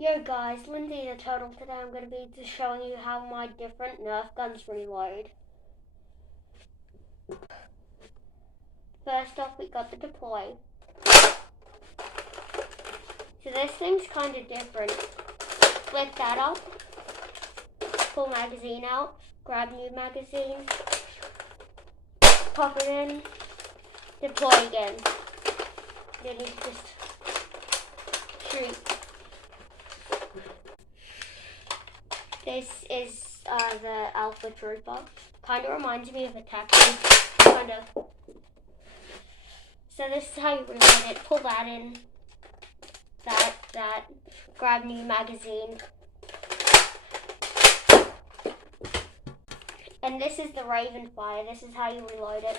Yo guys, Lindsay the Turtle. Today I'm going to be just showing you how my different Nerf guns reload. First off, we got the deploy. So this thing's kind of different. Flick that up, pull magazine out, grab new magazine, pop it in, deploy again. Then you just shoot. This is the Alpha Trooper. Kind of reminds me of a taxi. Kind of. So this is how you reload it. Pull that in. That. Grab new magazine. And this is the Raven Fire. This is how you reload it.